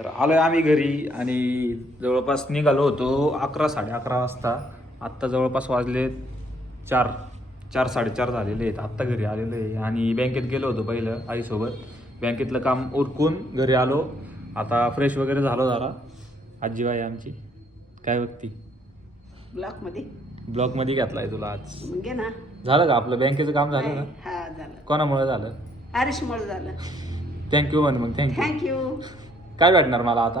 तर आलोय आम्ही घरी आणि जवळपास निघालो होतो अकरा साडे अकरा वाजता. आत्ता जवळपास वाजले चार चार साडेचार झालेले आहेत. आत्ता घरी आलेलो आहे आणि बँकेत गेलो होतो पहिलं आईसोबत. बँकेतलं काम उरकून घरी आलो. आता फ्रेश वगैरे झालो जरा. आजीबाई आमची. काय बघती ब्लॉकमध्ये. ब्लॉकमध्ये घेतलाय तुला आज. मग घे ना. झालं का? आपलं बँकेचं काम झालं ना? हा झालं. कोणामुळे झालं? हरीशमुळे झालं. थँक्यू म्हण मग थँक्यू थँक्यू काय भेटणार मला आता?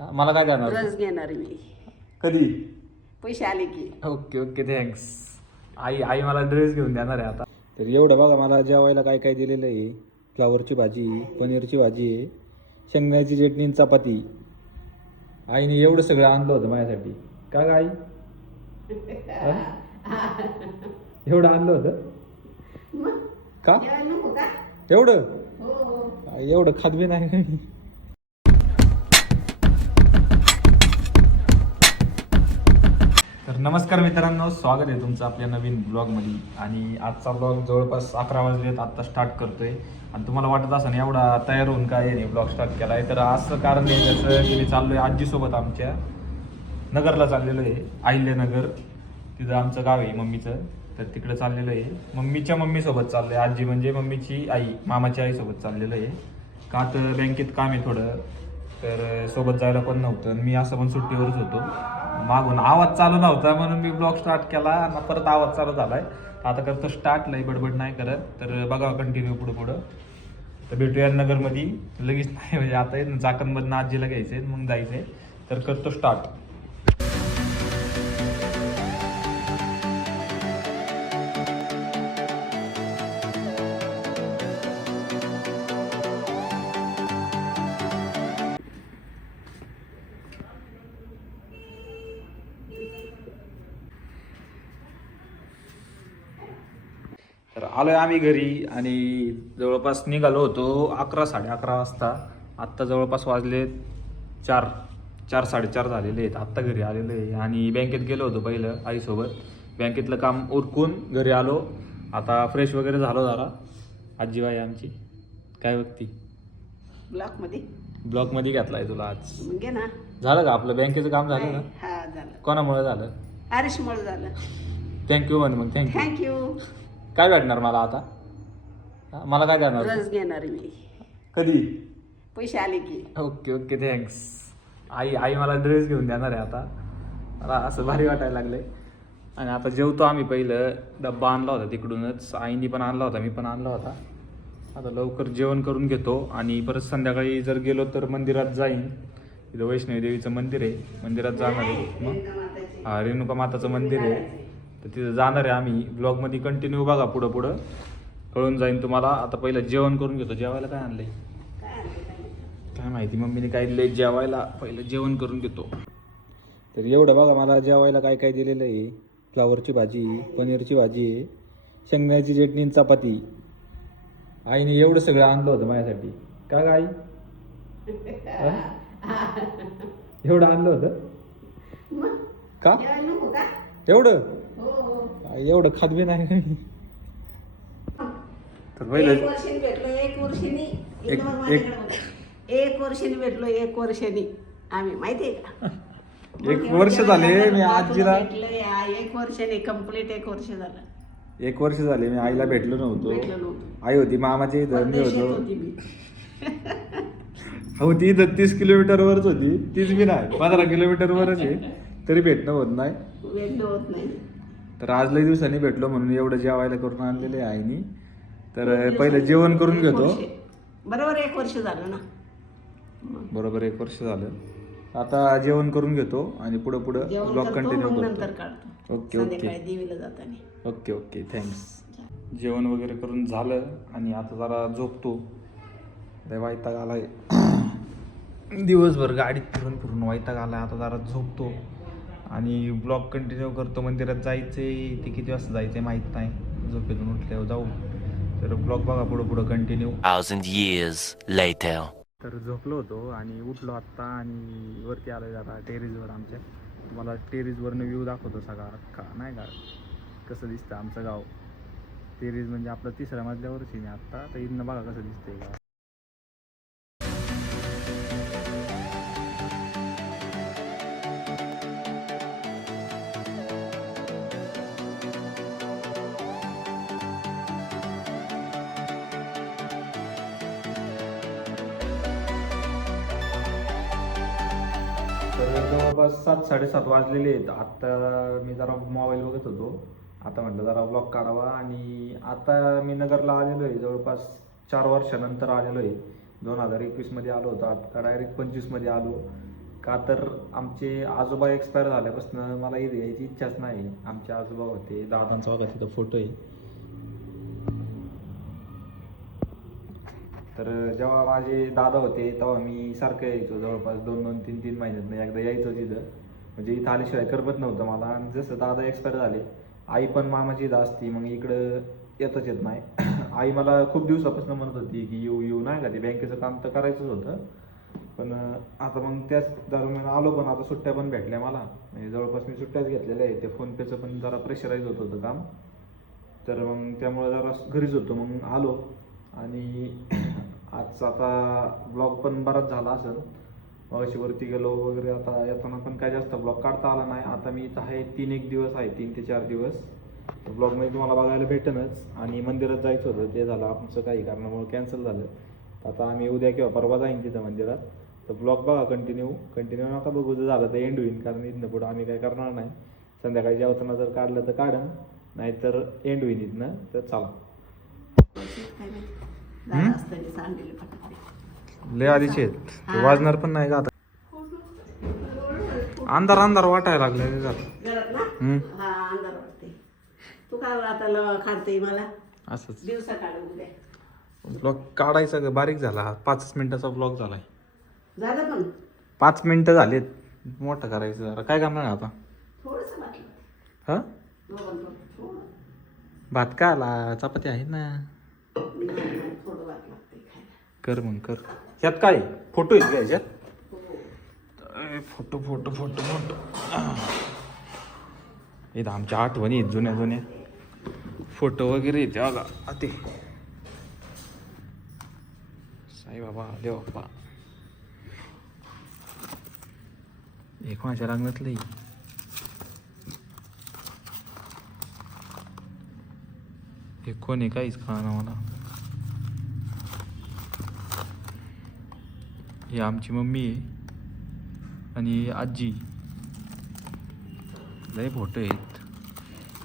हा, मला काय देणार रस घेणार मी. कधी? पैसे आले की. ओके ओके थँक्स आई आई मला ड्रेस घेऊन देणार आहे आता. तर एवढं बघा मला जेवायला काय काय दिलेलं आहे. फ्लावरची भाजी पनीरची भाजी आहे शेंगण्याची चटणी आणि चपाती. आईने एवढं सगळं आणलं होतं माझ्यासाठी. का ग आई? हा? एवढं आणलं होतं? का? एवढं? हो आई, एवढं खात बी नाही. नमस्कार मित्रांनो स्वागत आहे तुमचं आपल्या नवीन ब्लॉगमध्ये आणि आजचा ब्लॉग जवळपास अकरा वाजलेत आत्ता स्टार्ट करतोय. आणि तुम्हाला वाटत असं एवढा तयार होऊन काय नाही ब्लॉग स्टार्ट केला आहे तर असं कारण आहे जसं की मी चाललोय आजीसोबत आमच्या नगरला चाललेलो आहे अहिल्यानगर. तिथं आमचं गाव आहे मम्मीचं तर तिकडे चाललेलं आहे. मम्मीच्या मम्मीसोबत चाललोय आजी म्हणजे मम्मीची आई मामाची आईसोबत चाललेलं आहे. का तर बँकेत काम आहे थोडं तर सोबत जायला पण नव्हतं आणि मी असं पण सुट्टीवरच होतो. मागून आवाज चालू नव्हता म्हणून मी ब्लॉग स्टार्ट केला आणि परत आवाज चालू झालाय. आता करतो स्टार्ट लई बडबड नाही करत. तर बघा कंटिन्यू पुढं पुढं. तर भेटूया नगरमध्ये. लगेच नाही म्हणजे आता चाकणमधनं आजीला घ्यायचंय मग जायचंय. तर करतो स्टार्ट आलोय आम्ही घरी आणि जवळपास निघालो होतो अकरा साडे अकरा वाजता. आत्ता जवळपास वाजले चार चार साडेचार झालेले आहेत. आत्ता घरी आलेलो आहे आणि बँकेत गेलो होतो पहिलं आईसोबत. बँकेतलं काम उरकून घरी आलो. आता फ्रेश वगैरे झालो जरा. आजीबाई आमची. काय बघती ब्लॉकमध्ये. ब्लॉकमध्ये घेतलाय तुला आज. मग घे ना. झालं का? आपलं बँकेचं काम झालं ना? हा झालं. कोणामुळे झालं? झालं. थँक्यू म्हण मग थँक्यू थँक्यू काय भेटणार मला आता? हा, मला काय देणार रस घेणार मी. कधी? पैसे आले की. ओके ओके थँक्स आई आई मला ड्रेस घेऊन देणार आहे आता. मला असं भारी वाटायला लागलंय. आणि आता जेवतो आम्ही पहिलं. डब्बा आणला होता तिकडूनच. आईनी पण आणला होता मी पण आणला होता. आता लवकर जेवण करून घेतो. आणि परत संध्याकाळी जर गेलो तर मंदिरात जाईन. तिथं वैष्णवी देवीचं मंदिर आहे. मंदिरात जाणार आहे. मग? हा रेणुका माताचं मंदिर आहे. तर तिथं जाणार आहे आम्ही. ब्लॉगमध्ये कंटिन्यू बघा पुढं पुढं. कळून जाईन तुम्हाला. आता पहिलं जेवण करून घेतो. जेवायला काय आणलंय? काय माहिती मम्मीने काय दिलंय? जेवायला पहिलं जेवण करून घेतो. तर एवढं बघा मला जेवायला काय काय दिलेलं आहे. फ्लावरची भाजी पनीरची भाजी आहे. शेंगण्याची चटणी चपाती. आईने एवढं सगळं आणलं होतं माझ्यासाठी. का ग आई? एवढं आणलं होतं? का? एवढं? एवढं खात बी नाही? तर एक पहिलं वर्षांनी भेटलो एक वर्षांनी एक- इथं एक- बघ. एक वर्षांनी भेटलो एक वर्षांनी. आम्ही माहितीये का? मग एक वर्ष झाले मी तुला आजीला भेटलंय, हा, एक वर्षाने कंप्लीट एक वर्ष झालं. एक वर्ष झाले मी आईला भेटलो भेटलो नव्हतो. नव्हतो आई होती मामाच्या इथं मी परदेशात होतो. होती मी. होती इथं तीस किलोमीटर वरच होती. तीच बी नाही पंधरा किलोमीटर वरच आहे. तरी भेटणं होत नाही. भेटणं होत नाही. तर आज लई दिवसांनी भेटलो म्हणून एवढं जेवायला करून आणलेलं आहे आईनी. तर पहिलं जेवण करून घेतो. बरोबर एक वर्ष झालं ना? बरोबर एक वर्ष झालं. आता जेवण करून घेतो आणि पुढं पुढं ब्लॉग कंटिन्यू करतो okay okay. Okay okay. Thanks जेवण वगैरे करून झालं आणि आता जरा झोपतो. लय वैताग आलाय. दिवसभर गाडीत फिरून फिरून वैताग आलाय. आता जरा झोपतो. आणि ब्लॉग कंटिन्यू करतो मंदिरात जायचंय. ते किती वाजता जायचंय माहीत नाही. झोपेतून उठल्यावर जाऊ. तर ब्लॉग बघा पुढं पुढं कंटिन्यू. तर झोपलो होतो आणि उठलो आत्ता आणि वरती आलो जरा टेरेसवर आमच्या. तुम्हाला टेरेसवरनं व्ह्यू दाखवतो सगळा अख्खा नाही का? कसं दिसतं आमचं गाव. टेरेस म्हणजे आपलं तिसऱ्या मजल्यावरच आहे मी आत्ता. तर इथनं बघा कसं दिसतंय गाव. तर जवळपास सात साडेसात वाजलेले आहेत. आत्ता मी जरा मोबाईल बघत होतो. आता म्हटलं जरा ब्लॉग काढावा आणि आता मी नगरला आलेलो आहे. जवळपास चार वर्षानंतर आलेलो आहे. दोन हजार एकवीसमध्ये आलो होतो. आता डायरेक्ट पंचवीसमध्ये आलो. का तर आमचे आजोबा एक्सपायर झाल्यापासून मला इथे यायची इच्छाच नाही. आमचे आजोबा होते. दादांचा बघा तिथं फोटो आहे. तर जेव्हा माझे दादा होते तेव्हा मी सारखं यायचो जवळपास दोन दोन तीन तीन महिन्यात. म्हणजे एकदा यायचो तिथं. म्हणजे इथं आल्याशिवाय करमत नव्हतं मला. आणि जसं दादा एक्सपायर झाले आई पण मामाची इथं असती मग इकडं येतच येत नाही. आई मला खूप दिवसापासून म्हणत होती की येऊ येऊ नाही का? ते बँकेचं काम तर करायचंच होतं. पण आता मग त्याच दरम्यान आलो पण. आता सुट्ट्या पण भेटल्या मला. म्हणजे जवळपास मी सुट्ट्याच घेतलेल्या आहे ते फोनपेचं पण जरा प्रेशराईज होत होतं काम. तर मग त्यामुळे जरा घरीच होतो. मग आलो. आणि आजचा आता ब्लॉग पण बराच झाला असेल. मगाशी वरती गेलो वगैरे आता येताना पण काय जास्त ब्लॉग काढता आला नाही. आता मी इथं आहे तीन एक दिवस आहे तीन ते चार दिवस. ब्लॉगमध्ये तुम्हाला बघायला भेटेनच. आणि मंदिरात जायचं होतं ते झालं. आमचं काही कारणामुळे कॅन्सल झालं. तर आता आम्ही उद्या किंवा परवा जाईन तिथं मंदिरात. तर ब्लॉग बघा कंटिन्यू कंटिन्यू नका बघू जर झालं तर एंड होईल कारण इथनं पुढं आम्ही काय करणार नाही. संध्याकाळी जेवताना जर काढलं तर काढन. नाहीतर एंड होईल इथनं. तर चला. लय आधीचे आहेत. ते वाजणार पण नाही का आता? अंधार अंधार वाटायला लागले हम्म. हा तू काय आता काढते मला? असंच. दिवसा काढून उद्या. ब्लॉग काढायचा ग बारीक झाला हा. पाच मिनिटाचा ब्लॉग झालाय. झालं पण? पाच मिनिटं झालेत. मोठं करायचं जरा. काय करणार आता? हा? भात का आला? चपाती आहे ना. थोडं वाट लागते खायला कर मग कर. ह्यात काय? फोटो आहेत का ह्याच्यात? Photo photo photo photo. इथं आमच्या आठवणी आहेत जुन्या जुन्या. फोटो वगैरे येते बघा आ ते. साईबाबा देवप्पा एक माझ्या आहे? हे कोण आहे काहीच कळणार मला ही आमची मम्मी आहे आणि आजी लय फोटो आहेत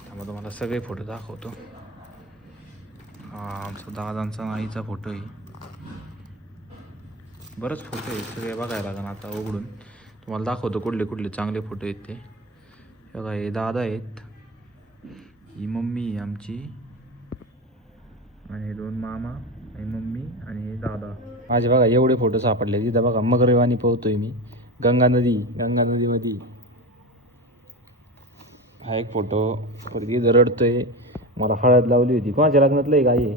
त्यामुळे तुम्हाला सगळे फोटो दाखवतो आमचा दादांचा आईचा फोटो आहे बरंच फोटो आहेत सगळे बघायला लागणार आता उघडून तुम्हाला दाखवतो कुठले कुठले चांगले फोटो आहेत ते बघा हे दादा आहेत ही मम्मी आहे आमची आणि हे दोन मामा आणि मम्मी आणि हे दादा. माझे बघा एवढे फोटो सापडले तिथं बघा मगरवाणी पोहतोय मी. गंगा नदी गंगा नदीमध्ये. हा एक फोटो. परत इथं रडतोय. मला हळद लावली होती. कोणाच्या लग्नातलं आहे काही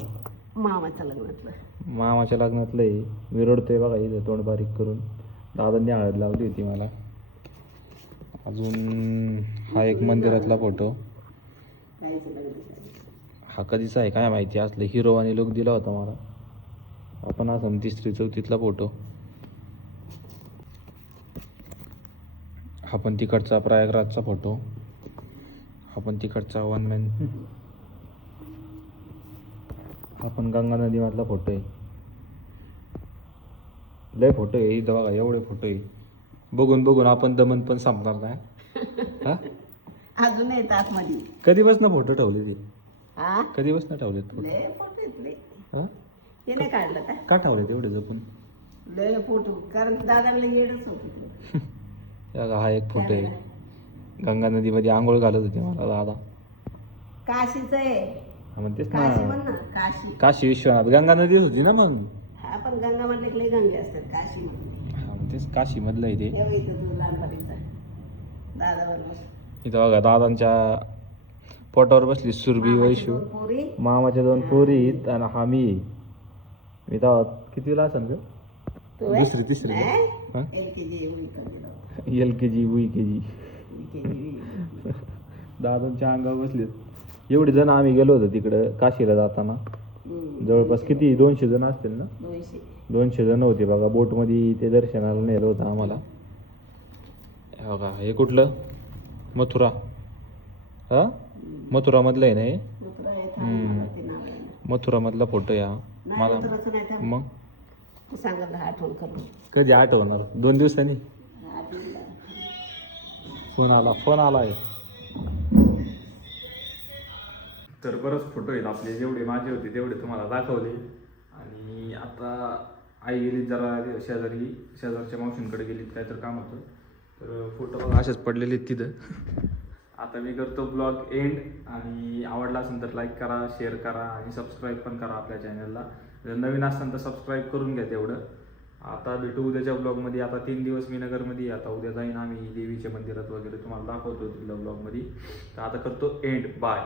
मामाच्या लग्नातलं. मामाच्या लग्नातलं आहे. मी रडतोय बघा इथं तोंड बारीक करून. दादांनी हळद लावली होती मला. अजून हा एक मंदिरातला फोटो. हा कधीचा आहे काय माहिती? असलं हिरो आणि लुक दिला होता मला. आपण असं तिसरी चौथीतला फोटो हा पण तिकडचा प्रयागराजचा फोटो हा पण तिकडचा वन मॅन हा पण गंगा नदीमधला फोटो आहे. लय फोटो आहे इथं बघा एवढे फोटो आहे. बघून बघून आपण दमन पण संपणार नाही. हा? अजून येत आतमध्ये कधीपासून फोटो ठेवले ते? हा? कधीपासून ठेवलेत? फोटो लय फोटो आहेत लय हा? हे नाही काढलं का? का ठेवले तेवढे जपून? लय फोटो कारण दादाला येडच होत. या हा एक फोटो आहे. गंगा नदीमध्ये आंघोळ घालत होते मला दादा. काशीच आहे. हा म्हणतेच काशी म्हण ना काशी. काशी विश्वनाथ. गंगा नदी होती ना मग? हा पण गंगा म्हणले की लय गंगे असतात काशी हा म्हणतेच काशी मधलं आहे ते. तेव्हा इथं तू लहानपणीचा दादा बरोबर इथं बघा दादांच्या पोटावर बसली सुरभी वैशू मामाच्या दोन पोरी आहेत आणि हा मी. आहे. मी तेव्हा कितीला असेल ग? दुसरी तिसरी? हा. L K G V K G. दादांच्या अंगावर बसलेत. एवढे जण आम्ही गेलो होतो तिकडं काशीला जाताना. जवळपास किती? दोनशे जण असतील ना? दोनशे. दोनशे जण होते बघा. बोटमध्ये ते दर्शनाला नेलं होतं आम्हाला. हे बघा हे कुठलं? मथुरा. हा? मथुरामधलं आहे ना हे? आहे नाव आहे. मथुरामधला फोटो या. नाही मला उतरायचं नाही थांब. मग? तू आठवण करून कधी आठवणार दोन दिवसांनी? आठवण फोन आला फोन आलाय. तर बरंच फोटो आहेत आपले जेवढे माझे होते तेवढे तुम्हाला दाखवले. आणि आता आई गेली जरा शेजारी शेजारच्या मावशींकडे गेली काय तर काम होतं. तर फोटो असेच पडलेले आहेत तिथं. आता मी करतो ब्लॉग एंड आणि आवडला असेल तर लाईक करा शेअर करा आणि सबस्क्राईब पण करा आपल्या चॅनलला जर नवीन असाल तर सबस्क्राईब करून घ्या तेवढं. आता भेटू उद्याच्या ब्लॉगमध्ये आता तीन दिवस मी नगरमध्ये आता उद्या जाईन आम्ही देवीच्या मंदिरात वगैरे. तुम्हाला दाखवतो तिथल्या ब्लॉगमध्ये तर आता करतो एंड बाय